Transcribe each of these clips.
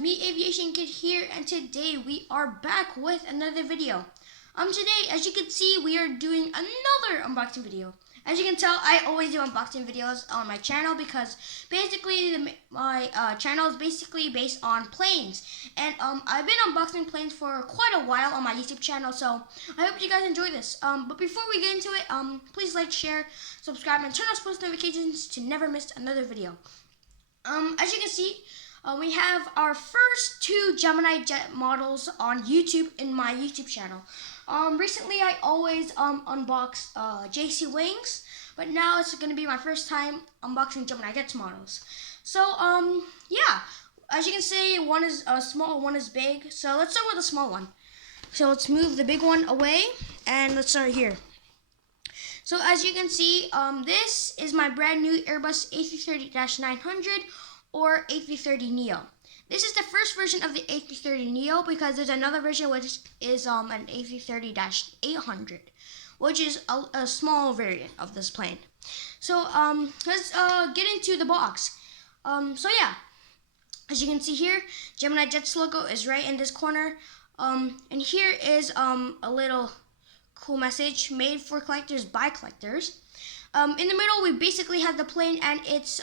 me Aviation Kid here, and today we are back with another video. Today, as you can see, we are doing another unboxing video. As you can tell, I always do unboxing videos on my channel because basically my channel is basically based on planes, and I've been unboxing planes for quite a while on my YouTube channel. So I hope you guys enjoy this. But before we get into it, please like, share, subscribe, and turn on post notifications to never miss another video. As you can see, we have our first two Gemini Jet models on YouTube in my YouTube channel. Recently I always unbox JC Wings, but now it's going to be my first time unboxing Gemini Jets models. So yeah, as you can see, one is small, one is big. So let's start with the small one. So let's move the big one away and let's start here. So as you can see, this is my brand new Airbus A330-900 or A330neo. This is the first version of the A330neo because there's another version which is an A330-800, which is a small variant of this plane. So let's get into the box. So yeah, as you can see here, Gemini Jets logo is right in this corner. And here is a little cool message made for collectors by collectors. In the middle, we basically have the plane and its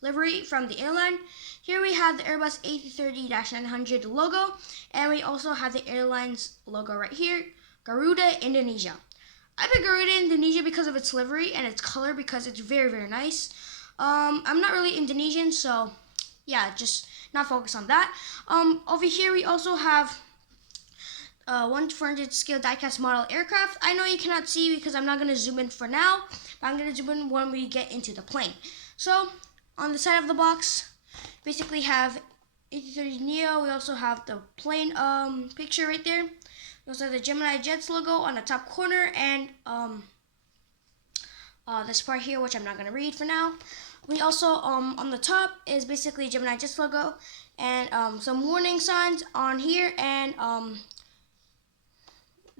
livery from the airline. Here we have the Airbus A330-900 logo, and we also have the airline's logo right here, Garuda Indonesia. I picked Garuda Indonesia because of its livery and its color because it's very, very nice. I'm not really Indonesian, so yeah, just not focus on that. Over here we also have 1/400 scale diecast model aircraft. I know you cannot see because I'm not going to zoom in for now, but I'm going to zoom in when we get into the plane. So on the side of the box, basically have A330neo. We also have the plane picture right there. We also have the Gemini Jets logo on the top corner, and this part here, which I'm not going to read for now. We also, on the top, is basically Gemini Jets logo, and some warning signs on here, and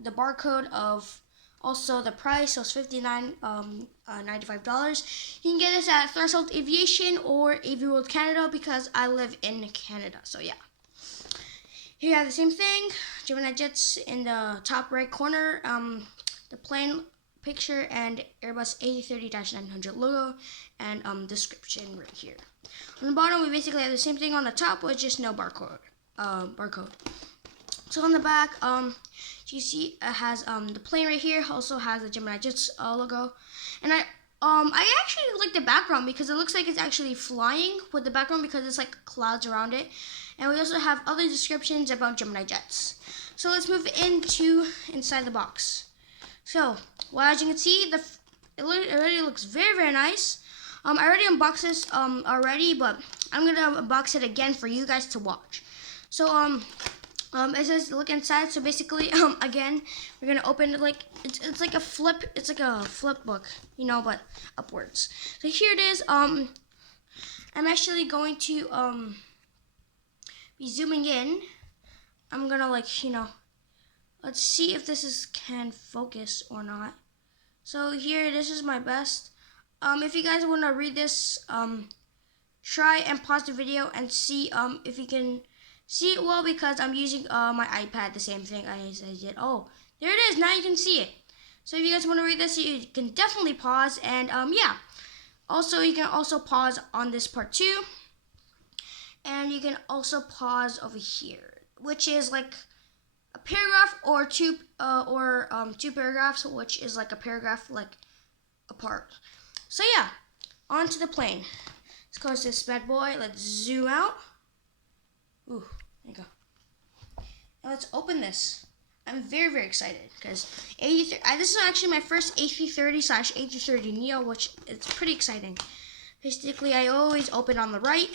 the barcode of also the price, so it's $59.95. You can get this at Threshold Aviation or AV World Canada because I live in Canada. So yeah, here you have the same thing, Gemini Jets in the top right corner, the plane picture and Airbus A330-900 logo, and description right here. On the bottom, we basically have the same thing on the top with just no barcode. So on the back, you see it has the plane right here. Also has the Gemini Jets logo, and I actually like the background because it looks like it's actually flying with the background because it's like clouds around it. And we also have other descriptions about Gemini Jets. So let's move inside the box. So well, as you can see, it already looks very, very nice. I already unboxed this already, but I'm gonna unbox it again for you guys to watch. So it says look inside. So basically, again, we're gonna open it like it's like a flip. It's like a flip book, you know, but upwards. So here it is. I'm actually going to be zooming in. I'm gonna let's see if this can focus or not. So here, this is my best. If you guys wanna read this, try and pause the video and see if you can see it well because I'm using my iPad, the same thing I did. Oh, there it is. Now you can see it. So if you guys want to read this, you can definitely pause. And yeah, also you can also pause on this part too. And you can also pause over here, which is like a paragraph or two paragraphs, which is like a paragraph like apart. So yeah, onto the plane. Let's close this bad boy. Let's zoom out. Ooh, there you go. Now let's open this. I'm very, very excited because this is actually my first A330/A330neo, which is pretty exciting. Basically, I always open on the right.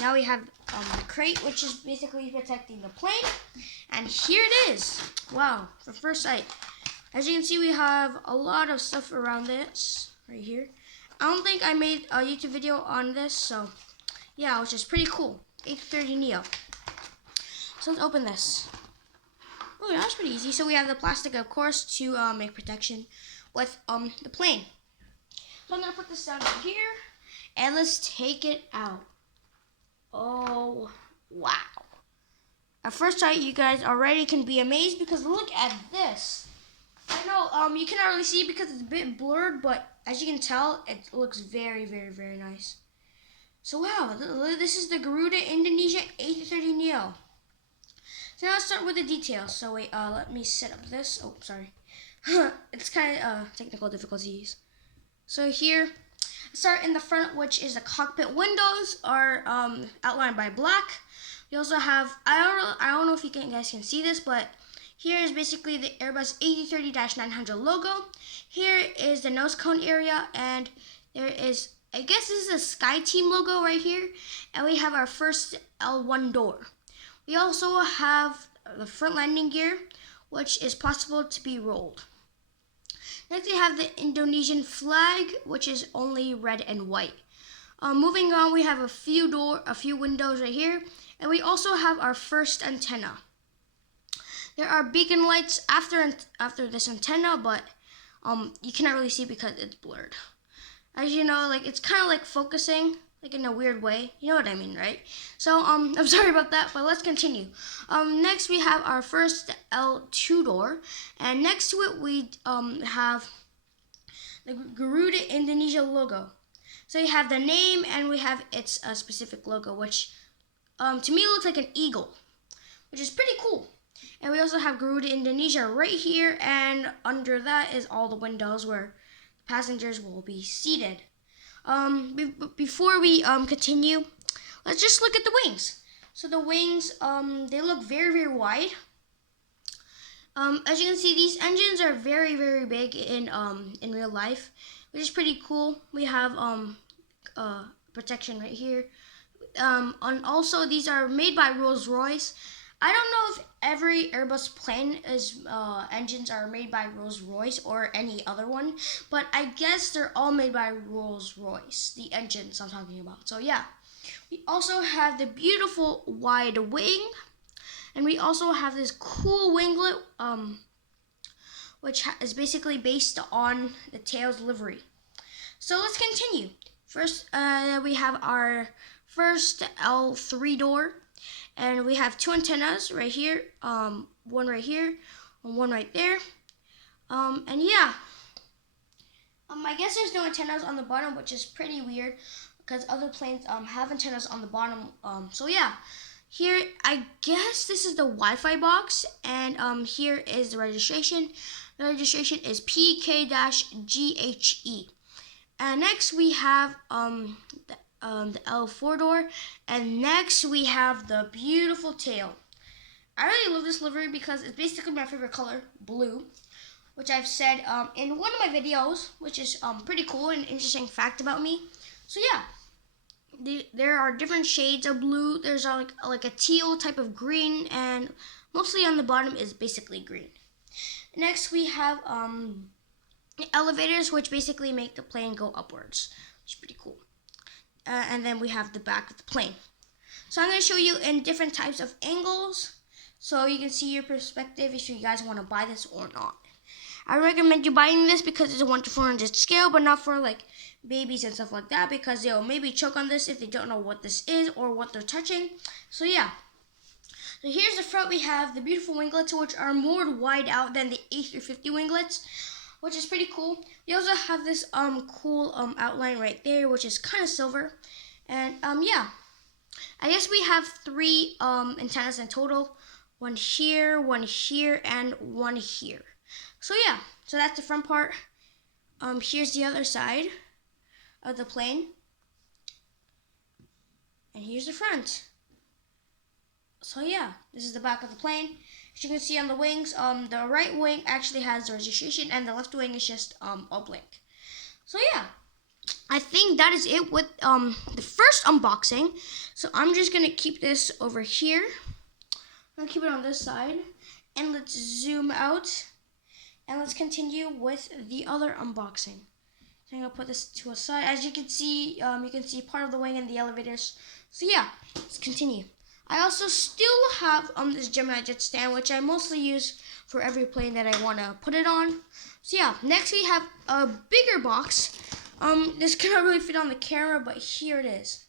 Now we have the crate, which is basically protecting the plane. And here it is. Wow, from first sight. As you can see, we have a lot of stuff around this right here. I don't think I made a YouTube video on this, so yeah, which is pretty cool. A330neo. So let's open this. Oh, that was pretty easy. So we have the plastic, of course, to make protection with the plane. So I'm gonna put this down here, and let's take it out. Oh Wow. At first sight, you guys already can be amazed because look at this. I know you cannot really see because it's a bit blurred, but as you can tell, it looks very, very, very nice. So wow, this is the Garuda Indonesia A330neo. So now let's start with the details. So wait, let me set up this. Oh, sorry. It's kind of technical difficulties. So here, start in the front, which is the cockpit windows are outlined by black. We also have, I don't know if you guys can see this, but here is basically the Airbus A330-900 logo. Here is the nose cone area, and there is, I guess this is a Sky Team logo right here, and we have our first L1 door. We also have the front landing gear, which is possible to be rolled. Next, we have the Indonesian flag, which is only red and white. Moving on, we have a few windows right here, and we also have our first antenna. There are beacon lights after this antenna, but you cannot really see because it's blurred. As you know, like it's kind of like focusing, like in a weird way. You know what I mean, right? So I'm sorry about that, but let's continue. Next we have our first L2 door, and next to it we have the Garuda Indonesia logo. So you have the name, and we have its specific logo, which to me looks like an eagle, which is pretty cool. And we also have Garuda Indonesia right here, and under that is all the windows where passengers will be seated. Before we continue, let's just look at the wings. So the wings, they look very, very wide. As you can see, these engines are very, very big in real life, which is pretty cool. We have protection right here. And also, these are made by Rolls-Royce. I don't know if every Airbus plane engines are made by Rolls-Royce or any other one, but I guess they're all made by Rolls-Royce, the engines I'm talking about. So yeah, we also have the beautiful wide wing, and we also have this cool winglet, which is basically based on the tail's livery. So let's continue. First, we have our first L3 door. And we have two antennas right here, one right here, and one right there. And yeah, I guess there's no antennas on the bottom, which is pretty weird because other planes have antennas on the bottom. So yeah, here I guess this is the Wi-Fi box, and here is the registration. The registration is PK-GHE. And next we have the L4 door, and next we have the beautiful tail. I really love this livery because it's basically my favorite color, blue, which I've said in one of my videos, which is pretty cool and interesting fact about me. So yeah, there are different shades of blue. There's like a teal type of green, and mostly on the bottom is basically green. Next we have the elevators, which basically make the plane go upwards, which is pretty cool. And then we have the back of the plane. So I'm going to show you in different types of angles so you can see your perspective if you guys want to buy this or not. I recommend you buying this because it's a 1 to 400 scale, but not for like babies and stuff like that, because they'll maybe choke on this if they don't know what this is or what they're touching. So yeah. So here's the front. We have the beautiful winglets, which are more wide out than the A350 winglets, which is pretty cool. We also have this cool outline right there, which is kind of silver. And yeah, I guess we have 3 antennas in total. One here, and one here. So yeah, so that's the front part. Here's the other side of the plane. And here's the front. So yeah, this is the back of the plane. As you can see on the wings, the right wing actually has the registration, and the left wing is just all blank. So yeah, I think that is it with the first unboxing. So I'm just gonna keep this over here. I'm gonna keep it on this side, and let's zoom out, and let's continue with the other unboxing. So I'm gonna put this to a side. As you can see part of the wing and the elevators. So yeah, let's continue. I also still have this Gemini Jets stand, which I mostly use for every plane that I want to put it on. So yeah, next we have a bigger box. This cannot really fit on the camera, but here it is.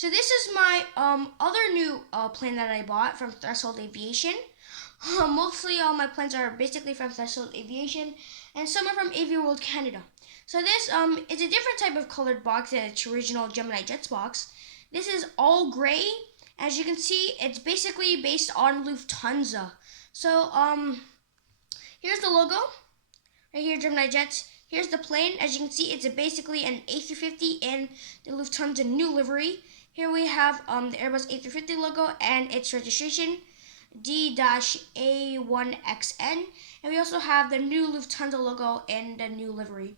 So this is my other new plane that I bought from Threshold Aviation. Mostly all my planes are basically from Threshold Aviation, and some are from Avian World Canada. So this is a different type of colored box than its original Gemini Jets box. This is all gray. As you can see, it's basically based on Lufthansa. So here's the logo. Right here, Gemini Jets. Here's the plane. As you can see, it's basically an A350 in the Lufthansa new livery. Here we have the Airbus A350 logo and its registration, D-A1XN. And we also have the new Lufthansa logo in the new livery.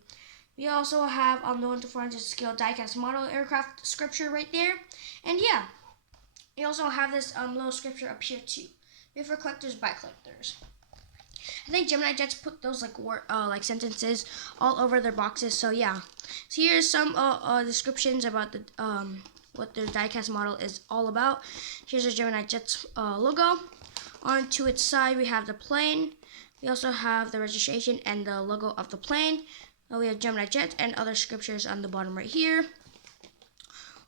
We also have the 1:400 scale diecast model aircraft scripture right there. And yeah, we also have this little scripture up here too. Made for collectors by collectors. I think Gemini Jets put those like sentences all over their boxes. So yeah. So here's some descriptions about the what their diecast model is all about. Here's the Gemini Jets logo. On to its side we have the plane. We also have the registration and the logo of the plane. We have Gemini Jets and other scriptures on the bottom right here.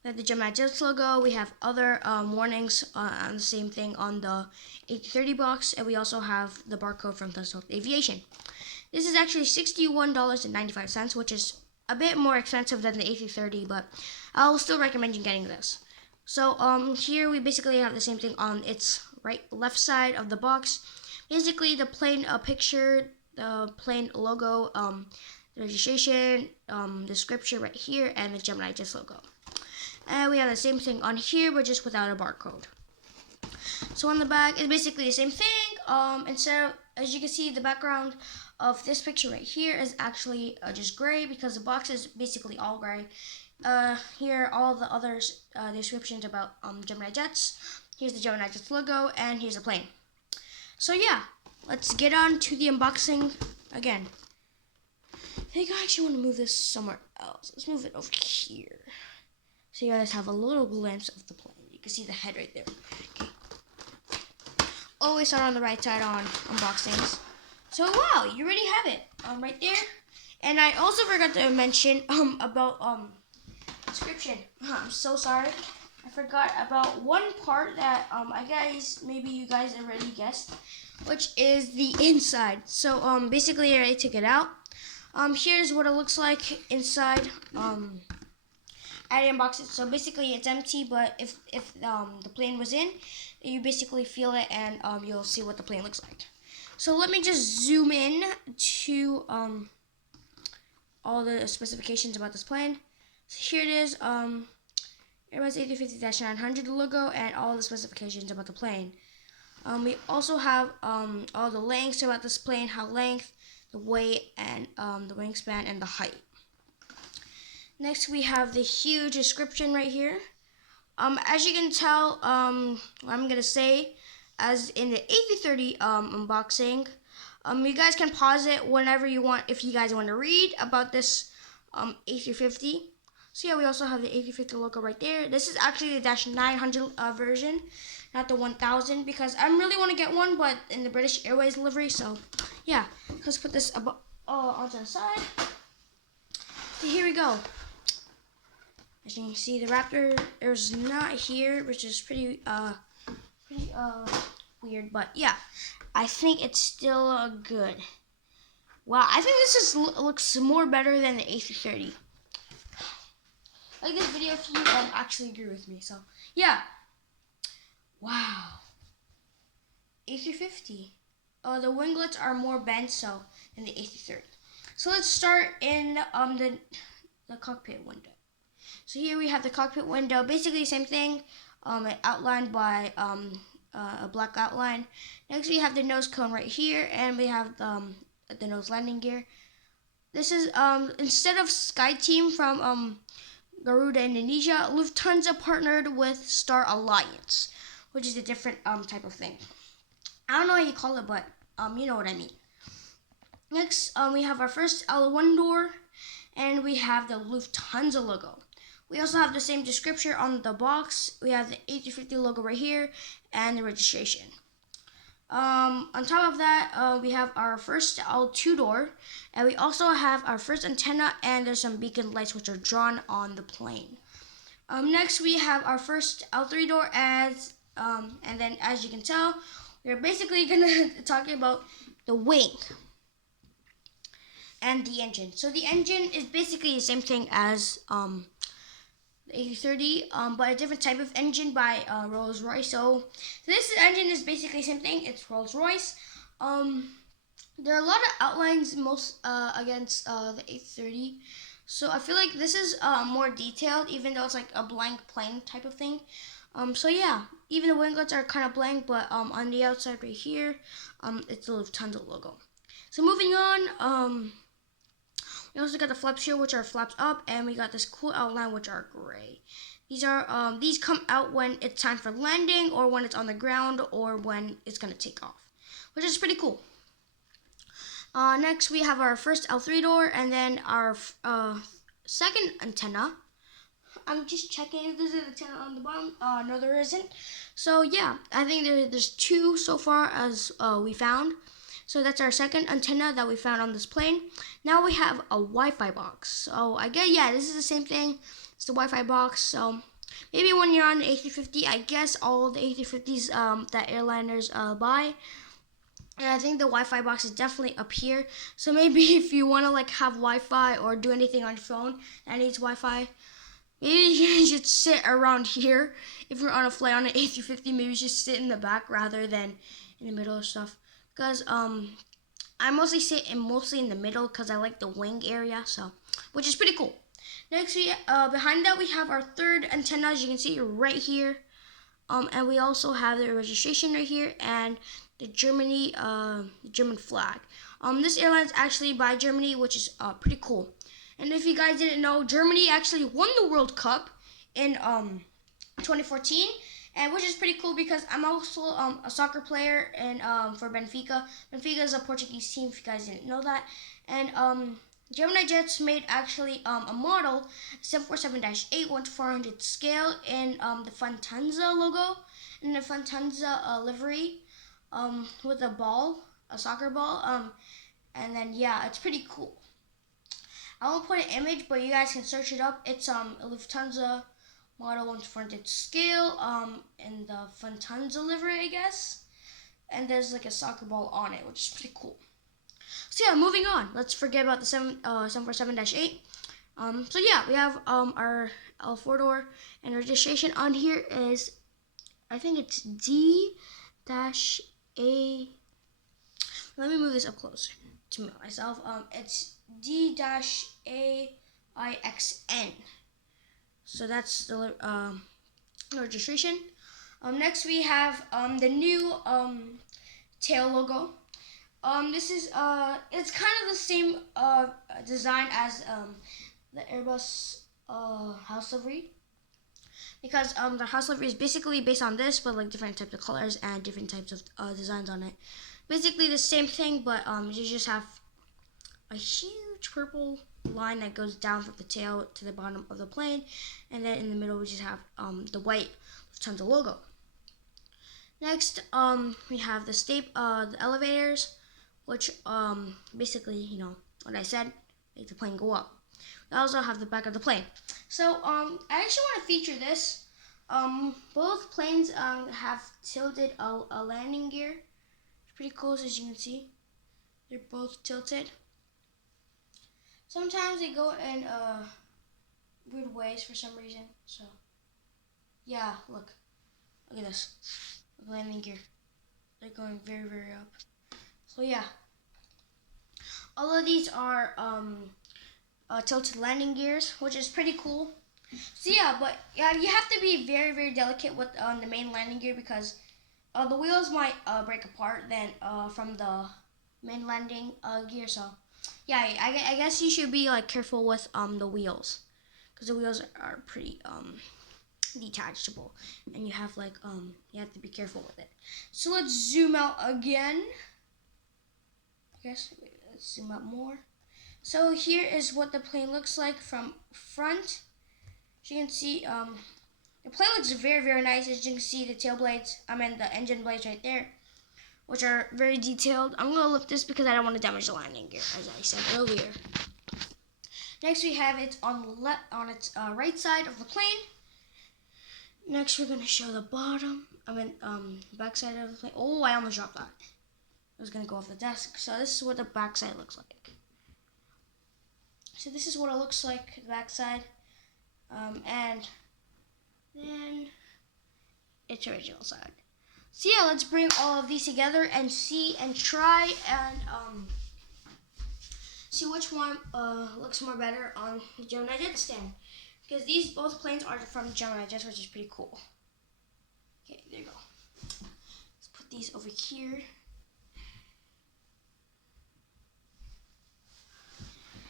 We have the Gemini Jets logo. We have other warnings on the same thing on the A330 box, and we also have the barcode from Threshold Aviation. This is actually $61.95, which is a bit more expensive than the A330, but I'll still recommend you getting this. So here we basically have the same thing on its left side of the box. Basically the plane picture, the plane logo, the registration, the scripture right here, and the Gemini Jets logo. And we have the same thing on here, but just without a barcode. So on the back, it's basically the same thing. Instead of, as you can see, the background of this picture right here is actually just gray because the box is basically all gray. Here are all the other descriptions about Gemini Jets. Here's the Gemini Jets logo, and here's the plane. So yeah, let's get on to the unboxing again. I think I actually want to move this somewhere else. Let's move it over here, so you guys have a little glimpse of the plane. You can see the head right there. Okay. Always start on the right side on unboxings. So wow, you already have it right there. And I also forgot to mention about description. I'm so sorry. I forgot about one part that maybe you guys already guessed, which is the inside. So basically I already took it out. Here's what it looks like inside. I unboxed it, so basically it's empty, but if the plane was in, you basically feel it, and you'll see what the plane looks like. So let me just zoom in to all the specifications about this plane. So here it is, Airbus A350-900 logo, and all the specifications about the plane. We also have all the lengths about this plane, how length, the weight, and the wingspan and the height. Next we have the huge description right here. As you can tell, what I'm gonna say, as in the A330 unboxing, you guys can pause it whenever you want if you guys want to read about this A350. So yeah, we also have the A350 logo right there. This is actually the -900 version, not the 1000, because I really want to get one, but in the British Airways livery. So yeah, let's put this onto the side. So here we go. As you can see, the Raptor is not here, which is pretty weird, but yeah, I think it's still good. Wow, I think this looks more better than the A330. Like this video if you actually agree with me. So yeah, wow, A350. The winglets are more bent than the A330. So let's start in the cockpit window. So here we have the cockpit window, basically the same thing, outlined by a black outline. Next we have the nose cone right here, and we have the nose landing gear. This is instead of SkyTeam from Garuda Indonesia, Lufthansa partnered with Star Alliance, which is a different type of thing. I don't know how you call it, but you know what I mean. Next we have our first L1 door, and we have the Lufthansa logo. We also have the same description on the box. We have the A350 logo right here and the registration. On top of that, we have our first L2 door, and we also have our first antenna, and there's some beacon lights which are drawn on the plane. Next we have our first L3 door and then as you can tell, we're basically gonna talking about the wing and the engine. So the engine is basically the same thing as the A330, but a different type of engine by Rolls-Royce. So this engine is basically the same thing. It's Rolls-Royce. There are a lot of outlines most against the A330. So I feel like this is more detailed, even though it's like a blank plane type of thing. So yeah, even the winglets are kind of blank, but on the outside right here, it's the Lufthansa logo. So moving on, we also got the flaps here, which are flaps up, and we got this cool outline, which are gray. These come out when it's time for landing, or when it's on the ground, or when it's gonna take off, which is pretty cool. Next, we have our first L3 door, and then our second antenna. I'm just checking if there's an antenna on the bottom. No, there isn't. So yeah, I think there's two so far as we found. So that's our second antenna that we found on this plane. Now we have a Wi-Fi box. So I guess, yeah, this is the same thing. It's the Wi-Fi box. So maybe when you're on the A350, I guess all the A350s that airliners buy. And I think the Wi-Fi box is definitely up here. So maybe if you want to like have Wi-Fi or do anything on your phone that needs Wi-Fi, maybe you should sit around here. If you're on a flight on an A350, maybe you should sit in the back rather than in the middle of stuff. Because I mostly sit mostly in the middle because I like the wing area, so which is pretty cool. Next, behind that we have our third antenna, as you can see right here. And we also have the registration right here and the German flag. This airline is actually by Germany, which is pretty cool. And if you guys didn't know, Germany actually won the World Cup in 2014, and which is pretty cool because I'm also a soccer player and for Benfica. Benfica is a Portuguese team, if you guys didn't know that. And Gemini Jets made actually a model 747-8 1/400 scale in the Lufthansa logo and the Lufthansa livery with a soccer ball. And then yeah, it's pretty cool. I won't put an image, but you guys can search it up. It's a Lufthansa model 1/400 scale in the Lufthansa livery, I guess. And there's like a soccer ball on it, which is pretty cool. So yeah, moving on. Let's forget about the 747-8. So yeah, we have our L4 door, and registration on here is, I think it's D-A. Let me move this up closer to myself. It's D-AIXN. So that's the registration. Next we have the new tail logo. This is it's kind of the same design as the Airbus house livery, because the house livery is basically based on this, but like different types of colors and different types of designs on it. Basically the same thing, but you just have a huge purple line that goes down from the tail to the bottom of the plane, and then in the middle we just have the white Lufthansa logo. Next, we have the elevators, which basically, you know what I said, make the plane go up. We also have the back of the plane. So I actually want to feature this. Both planes have tilted a landing gear. It's pretty cool, as you can see. They're both tilted. Sometimes they go in weird ways for some reason. So yeah, look at this. The landing gear. They're going very, very up. So yeah, all of these are tilted landing gears, which is pretty cool. So yeah, but yeah, you have to be very, very delicate with the main landing gear, because the wheels might break apart then from the main landing gear. So yeah, I guess you should be like careful with the wheels, because the wheels are pretty detachable, and you have like you have to be careful with it. So let's zoom out again. Yes, let's zoom out more. So here is what the plane looks like from front. As you can see, the plane looks very, very nice. As you can see, the tail blades, the engine blades right there, which are very detailed. I'm gonna lift this because I don't want to damage the landing gear, as I said earlier. Next, we have it on its right side of the plane. Next, we're gonna show the bottom. Back side of the plane. Oh, I almost dropped that. It was gonna go off the desk. So this is what the back side looks like. So this is what it looks like, the back side. And then its original side. So yeah, let's bring all of these together and see and try and see which one looks more better on the Gemini Jet stand. Because these both planes are from Gemini Jets, which is pretty cool. Okay, there you go. Let's put these over here.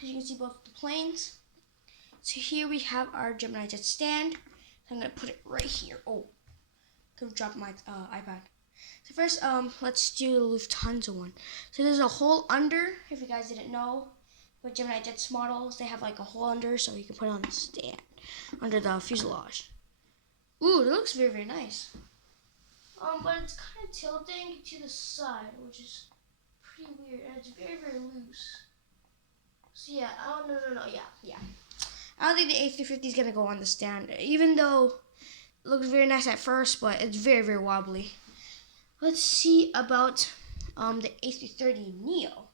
As you can see both the planes. So here we have our Gemini Jet stand. So I'm gonna put it right here. Oh, could have dropped my iPad. So first, let's do the Lufthansa one. So there's a hole under, if you guys didn't know. With Gemini Jets models, they have like a hole under, so you can put it on a stand under the fuselage. Ooh, it looks very, very nice. But it's kind of tilting to the side, which is pretty weird, and it's very, very loose. So yeah, yeah. I don't think the A350 is gonna go on the stand, even though it looks very nice at first, but it's very, very wobbly. Let's see about the A330neo.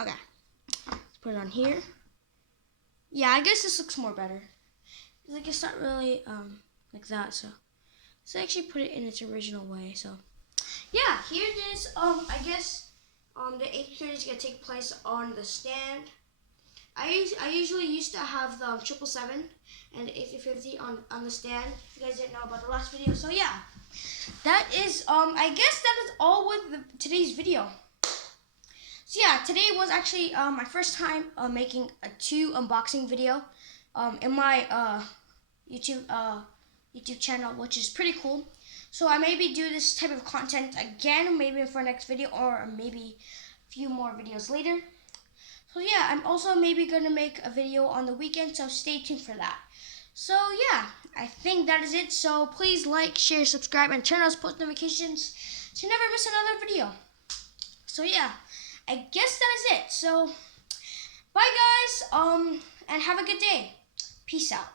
Okay, let's put it on here. Yeah, I guess this looks more better. Like it's not really like that, so let's actually put it in its original way. So yeah, here it is. I guess the A330 is gonna take place on the stand. I usually used to have the 777 and the A350 on the stand. If you guys didn't know about the last video, so yeah, that is I guess that is all with today's video. So yeah, today was actually my first time making a 2 unboxing video in my YouTube channel, which is pretty cool. So I maybe do this type of content again, maybe for next video, or maybe a few more videos later. So yeah, I'm also maybe gonna make a video on the weekend, so stay tuned for that. So yeah, I think that is it. So please like, share, subscribe, and turn on those post notifications to never miss another video. So yeah, I guess that is it. So bye guys, and have a good day. Peace out.